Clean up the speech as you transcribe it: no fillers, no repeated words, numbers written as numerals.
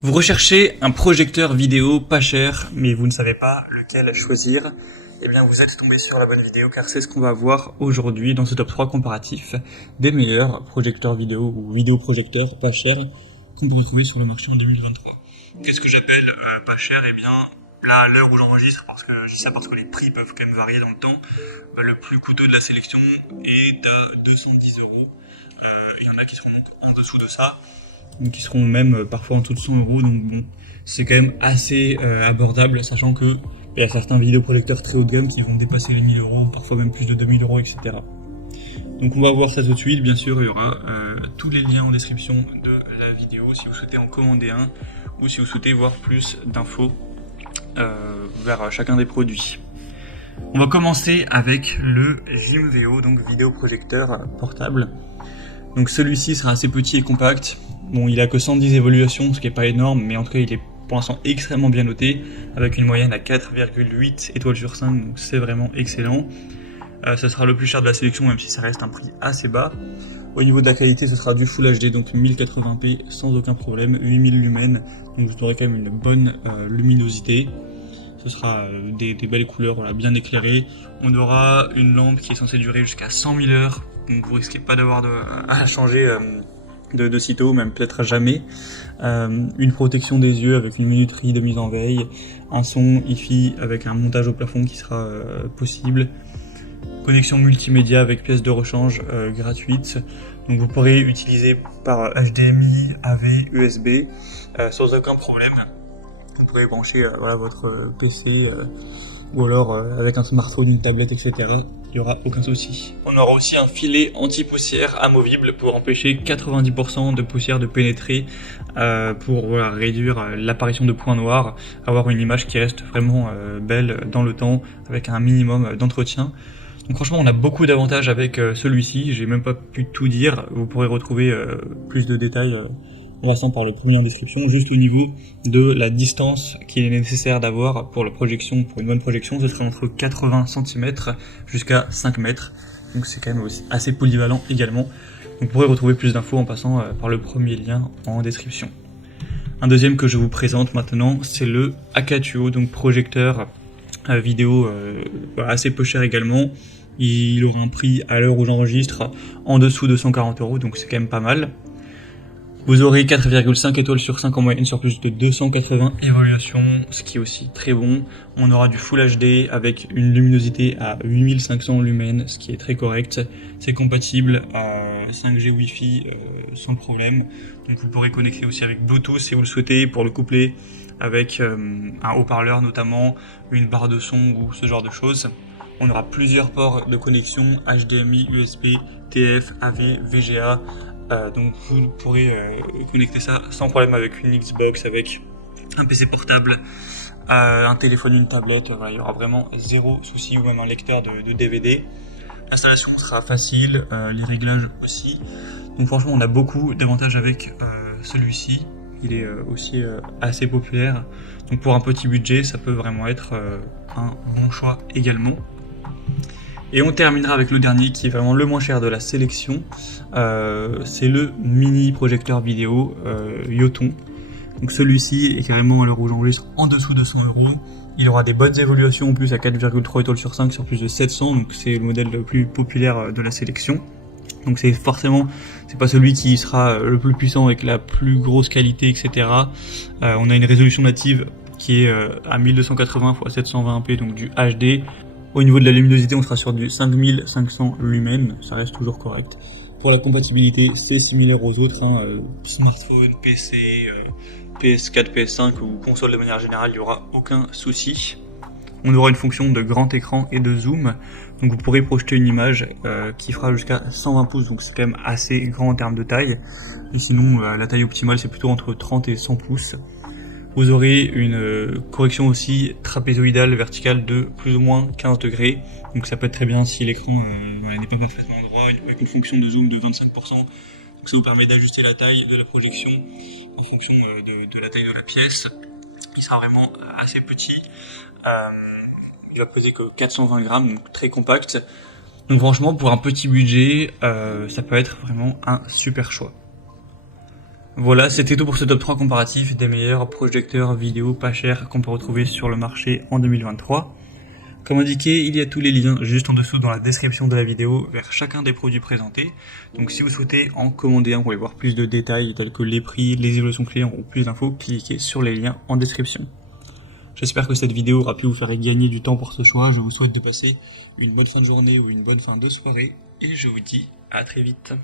Vous recherchez un projecteur vidéo pas cher, mais vous ne savez pas lequel choisir. Eh bien, vous êtes tombé sur la bonne vidéo, car c'est ce qu'on va voir aujourd'hui dans ce top 3 comparatif des meilleurs projecteurs vidéo ou vidéoprojecteurs pas chers qu'on peut retrouver sur le marché en 2023. Qu'est-ce que j'appelle pas cher? Eh bien, là, à l'heure où j'enregistre, parce que je dis ça parce que les prix peuvent quand même varier dans le temps, le plus coûteux de la sélection est à 210 euros. Il y en a qui seront donc en dessous de ça, donc qui seront même parfois en dessous de 100 euros, donc bon, c'est quand même assez abordable, sachant que il y a certains vidéoprojecteurs très haut de gamme qui vont dépasser les 1000 euros, parfois même plus de 2000 euros, etc. Donc on va voir ça tout de suite. Bien sûr, il y aura tous les liens en description de la vidéo si vous souhaitez en commander un ou si vous souhaitez voir plus d'infos vers chacun des produits. On va commencer avec le Jimveo, donc vidéoprojecteur portable. Donc celui-ci sera assez petit et compact. Bon, il a que 110 évaluations, ce qui est pas énorme, mais en tout cas il est pour l'instant extrêmement bien noté, avec une moyenne à 4,8 étoiles sur 5, donc c'est vraiment excellent. Ça sera le plus cher de la sélection, même si ça reste un prix assez bas. Au niveau de la qualité, ce sera du Full HD, donc 1080p sans aucun problème, 8000 lumens, donc vous aurez quand même une bonne luminosité. Ce sera des belles couleurs, voilà, bien éclairées. On aura une lampe qui est censée durer jusqu'à 100 000 heures, donc vous risquez pas d'avoir à changer de sitôt, même peut-être à jamais. Une protection des yeux avec une minuterie de mise en veille, un son hi-fi avec un montage au plafond qui sera possible, connexion multimédia avec pièce de rechange gratuite. Donc vous pourrez utiliser par HDMI, AV, USB sans aucun problème. Vous pourrez brancher voilà, votre PC ou alors avec un smartphone, une tablette, etc. Il n'y aura aucun souci. On aura aussi un filet anti-poussière amovible pour empêcher 90% de poussière de pénétrer, pour voilà, réduire l'apparition de points noirs, avoir une image qui reste vraiment belle dans le temps avec un minimum d'entretien. Donc franchement on a beaucoup d'avantages avec celui-ci, j'ai même pas pu tout dire, vous pourrez retrouver plus de détails en passant par le premier en description, juste au niveau de la distance qu'il est nécessaire d'avoir pour la projection, pour une bonne projection, ce sera entre 80 cm jusqu'à 5 mètres, donc c'est quand même aussi assez polyvalent également. Donc vous pourrez retrouver plus d'infos en passant par le premier lien en description. Un deuxième que je vous présente maintenant, c'est le Akatuo, donc projecteur vidéo assez peu cher également. Il aura un prix à l'heure où j'enregistre en dessous de 140 euros, donc c'est quand même pas mal. Vous aurez 4,5 étoiles sur 5 en moyenne sur plus de 280 évaluations, ce qui est aussi très bon. On aura du Full HD avec une luminosité à 8500 lumens, ce qui est très correct. C'est compatible à 5G Wi-Fi sans problème. Donc vous pourrez connecter aussi avec Bluetooth si vous le souhaitez pour le coupler avec un haut-parleur notamment, une barre de son ou ce genre de choses. On aura plusieurs ports de connexion HDMI, USB, TF, AV, VGA. Donc vous pourrez connecter ça sans problème avec une Xbox, avec un PC portable, un téléphone, une tablette. Voilà, il y aura vraiment zéro souci, ou même un lecteur de DVD. L'installation sera facile, les réglages aussi. Donc franchement on a beaucoup d'avantages avec celui-ci. Il est aussi assez populaire. Donc pour un petit budget ça peut vraiment être un bon choix également. Et on terminera avec le dernier qui est vraiment le moins cher de la sélection, c'est le mini projecteur vidéo Yoton. Donc celui-ci est carrément à l'heure où j'enregistre en dessous de 100 euros. Il aura des bonnes évaluations en plus à 4,3 étoiles sur 5 sur plus de 700, donc c'est le modèle le plus populaire de la sélection. Donc c'est forcément, c'est pas celui qui sera le plus puissant avec la plus grosse qualité, etc. On a une résolution native qui est à 1280 x 720p, donc du HD. Au niveau de la luminosité, on sera sur du 5500 lumens, ça reste toujours correct. Pour la compatibilité, c'est similaire aux autres, smartphone, PC, PS4, PS5 ou console de manière générale, il n'y aura aucun souci. On aura une fonction de grand écran et de zoom, donc vous pourrez projeter une image qui fera jusqu'à 120 pouces, donc c'est quand même assez grand en termes de taille. Et sinon, la taille optimale, c'est plutôt entre 30 et 100 pouces. Vous aurez une correction aussi trapézoïdale verticale de plus ou moins 15 degrés. Donc ça peut être très bien si l'écran n'est pas parfaitement droit, avec une fonction de zoom de 25%. Donc ça vous permet d'ajuster la taille de la projection en fonction de la taille de la pièce. Il sera vraiment assez petit. Il va peser que 420 grammes, donc très compact. Donc franchement, pour un petit budget, ça peut être vraiment un super choix. Voilà, c'était tout pour ce top 3 comparatif des meilleurs projecteurs vidéo pas chers qu'on peut retrouver sur le marché en 2023. Comme indiqué, il y a tous les liens juste en dessous dans la description de la vidéo vers chacun des produits présentés. Donc si vous souhaitez en commander un pour aller voir plus de détails tels que les prix, les évolutions clients ou plus d'infos, cliquez sur les liens en description. J'espère que cette vidéo aura pu vous faire gagner du temps pour ce choix. Je vous souhaite de passer une bonne fin de journée ou une bonne fin de soirée et je vous dis à très vite.